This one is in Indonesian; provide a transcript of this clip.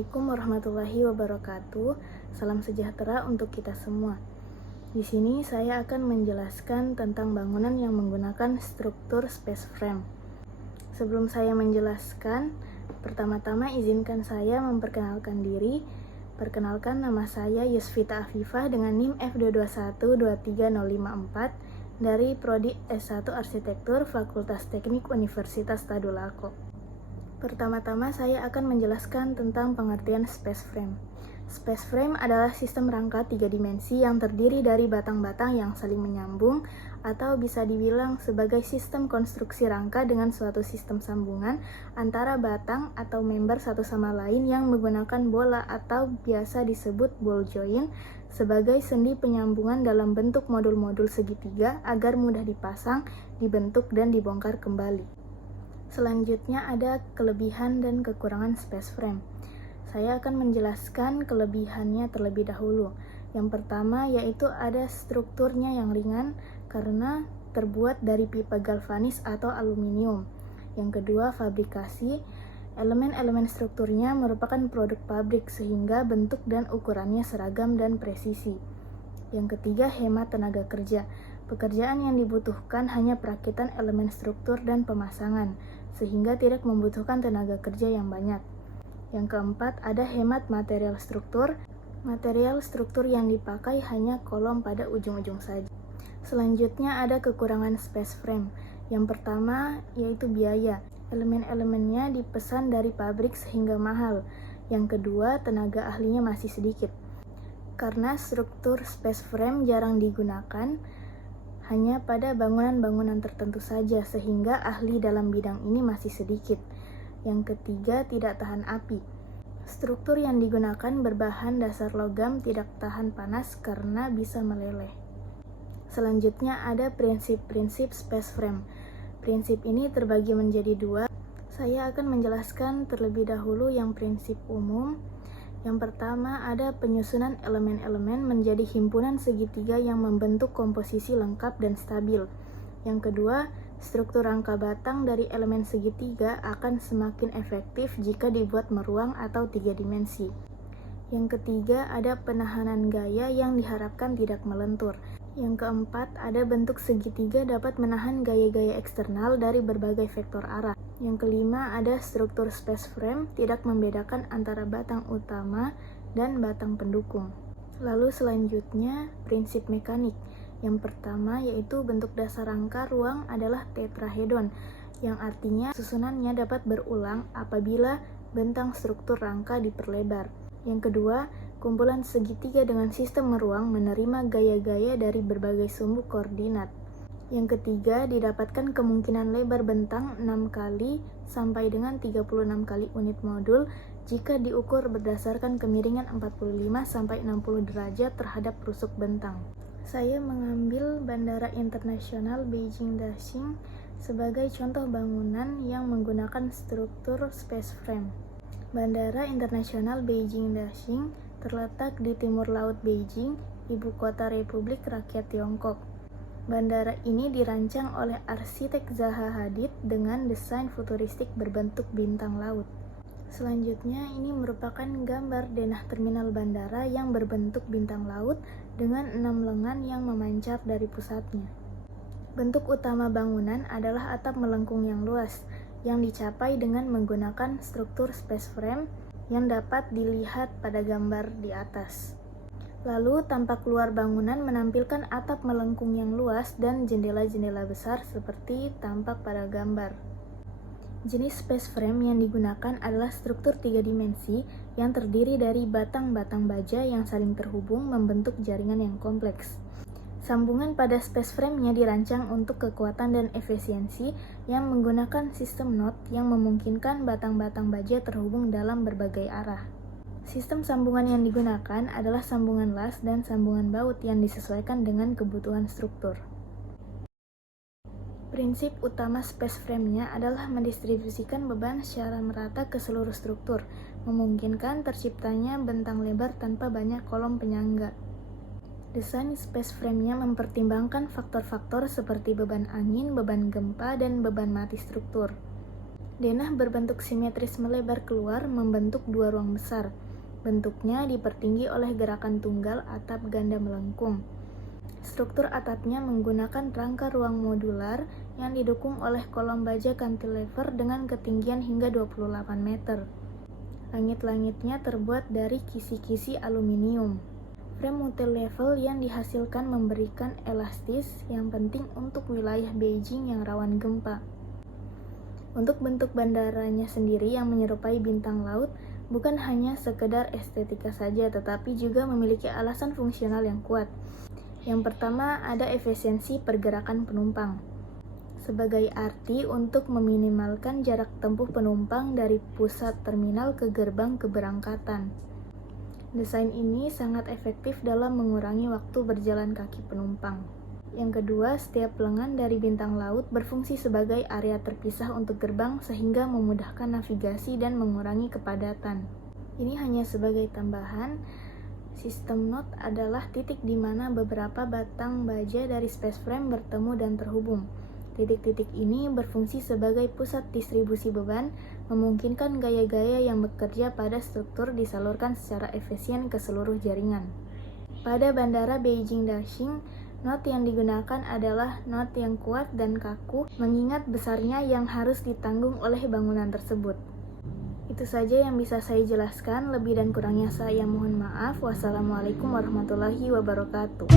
Assalamualaikum warahmatullahi wabarakatuh. Salam sejahtera untuk kita semua. Di sini saya akan menjelaskan tentang bangunan yang menggunakan struktur space frame. Sebelum saya menjelaskan, pertama-tama izinkan saya memperkenalkan diri. Perkenalkan, nama saya Yusvita Afifah dengan NIM F221-23054 dari Prodi S1 Arsitektur Fakultas Teknik Universitas Tadulako. Pertama-tama saya akan menjelaskan tentang pengertian space frame. Space frame adalah sistem rangka 3 dimensi yang terdiri dari batang-batang yang saling menyambung, atau bisa dibilang sebagai sistem konstruksi rangka dengan suatu sistem sambungan antara batang atau member satu sama lain yang menggunakan bola atau biasa disebut ball joint sebagai sendi penyambungan dalam bentuk modul-modul segitiga agar mudah dipasang, dibentuk, dan dibongkar kembali. Selanjutnya ada kelebihan dan kekurangan space frame. Saya akan menjelaskan kelebihannya terlebih dahulu. Yang pertama yaitu ada strukturnya yang ringan karena terbuat dari pipa galvanis atau aluminium. Yang kedua, fabrikasi. Elemen-elemen strukturnya merupakan produk pabrik sehingga bentuk dan ukurannya seragam dan presisi. Yang ketiga, hemat tenaga kerja. Pekerjaan yang dibutuhkan hanya perakitan elemen struktur dan pemasangan, sehingga tidak membutuhkan tenaga kerja yang banyak. Yang keempat, ada hemat material struktur. Material struktur yang dipakai hanya kolom pada ujung-ujung saja. Selanjutnya ada kekurangan space frame. Yang pertama yaitu biaya. Elemen-elemennya dipesan dari pabrik sehingga mahal. Yang kedua, tenaga ahlinya masih sedikit. Karena struktur space frame jarang digunakan, hanya pada bangunan-bangunan tertentu saja sehingga ahli dalam bidang ini masih sedikit. Yang ketiga, tidak tahan api. Struktur yang digunakan berbahan dasar logam tidak tahan panas karena bisa meleleh. Selanjutnya ada prinsip-prinsip space frame. Prinsip ini terbagi menjadi dua. Saya akan menjelaskan terlebih dahulu yang prinsip umum. Yang pertama, ada penyusunan elemen-elemen menjadi himpunan segitiga yang membentuk komposisi lengkap dan stabil. Yang kedua, struktur rangka batang dari elemen segitiga akan semakin efektif jika dibuat meruang atau 3 dimensi. Yang ketiga, ada penahanan gaya yang diharapkan tidak melentur. Yang keempat, ada bentuk segitiga dapat menahan gaya-gaya eksternal dari berbagai vektor arah. Yang kelima, ada struktur space frame tidak membedakan antara batang utama dan batang pendukung. Lalu selanjutnya, prinsip mekanik. Yang pertama yaitu bentuk dasar rangka ruang adalah tetrahedron, yang artinya susunannya dapat berulang apabila bentang struktur rangka diperlebar. Yang kedua, kumpulan segitiga dengan sistem meruang menerima gaya-gaya dari berbagai sumbu koordinat. Yang ketiga, didapatkan kemungkinan lebar bentang 6 kali sampai dengan 36 kali unit modul jika diukur berdasarkan kemiringan 45 sampai 60 derajat terhadap rusuk bentang. Saya mengambil Bandara Internasional Beijing Daxing sebagai contoh bangunan yang menggunakan struktur space frame. Bandara Internasional Beijing Daxing terletak di timur laut Beijing, ibu kota Republik Rakyat Tiongkok. Bandara ini dirancang oleh arsitek Zaha Hadid dengan desain futuristik berbentuk bintang laut. Selanjutnya, ini merupakan gambar denah terminal bandara yang berbentuk bintang laut dengan 6 lengan yang memancar dari pusatnya. Bentuk utama bangunan adalah atap melengkung yang luas, yang dicapai dengan menggunakan struktur space frame yang dapat dilihat pada gambar di atas. Lalu, tampak luar bangunan menampilkan atap melengkung yang luas dan jendela-jendela besar seperti tampak pada gambar. Jenis space frame yang digunakan adalah struktur 3 dimensi yang terdiri dari batang-batang baja yang saling terhubung membentuk jaringan yang kompleks. Sambungan pada space frame-nya dirancang untuk kekuatan dan efisiensi yang menggunakan sistem knot yang memungkinkan batang-batang baja terhubung dalam berbagai arah. Sistem sambungan yang digunakan adalah sambungan las dan sambungan baut yang disesuaikan dengan kebutuhan struktur. Prinsip utama space frame-nya adalah mendistribusikan beban secara merata ke seluruh struktur, memungkinkan terciptanya bentang lebar tanpa banyak kolom penyangga. Desain space frame-nya mempertimbangkan faktor-faktor seperti beban angin, beban gempa, dan beban mati struktur. Denah berbentuk simetris melebar keluar membentuk dua ruang besar. Bentuknya dipertinggi oleh gerakan tunggal atap ganda melengkung. Struktur atapnya menggunakan rangka ruang modular yang didukung oleh kolom baja cantilever dengan ketinggian hingga 28 meter. Langit-langitnya terbuat dari kisi-kisi aluminium. Frame multi-level yang dihasilkan memberikan elastis yang penting untuk wilayah Beijing yang rawan gempa. Untuk bentuk bandaranya sendiri yang menyerupai bintang laut bukan hanya sekedar estetika saja, tetapi juga memiliki alasan fungsional yang kuat. Yang pertama, ada efisiensi pergerakan penumpang. Sebagai arti untuk meminimalkan jarak tempuh penumpang dari pusat terminal ke gerbang keberangkatan. Desain ini sangat efektif dalam mengurangi waktu berjalan kaki penumpang. Yang kedua, setiap lengan dari bintang laut berfungsi sebagai area terpisah untuk gerbang sehingga memudahkan navigasi dan mengurangi kepadatan. Ini hanya sebagai tambahan, sistem knot adalah titik di mana beberapa batang baja dari space frame bertemu dan terhubung. Titik-titik ini berfungsi sebagai pusat distribusi beban, memungkinkan gaya-gaya yang bekerja pada struktur disalurkan secara efisien ke seluruh jaringan. Pada bandara Beijing Daxing, knot yang digunakan adalah knot yang kuat dan kaku, mengingat besarnya yang harus ditanggung oleh bangunan tersebut. Itu saja yang bisa saya jelaskan, lebih dan kurangnya saya mohon maaf. Wassalamualaikum warahmatullahi wabarakatuh.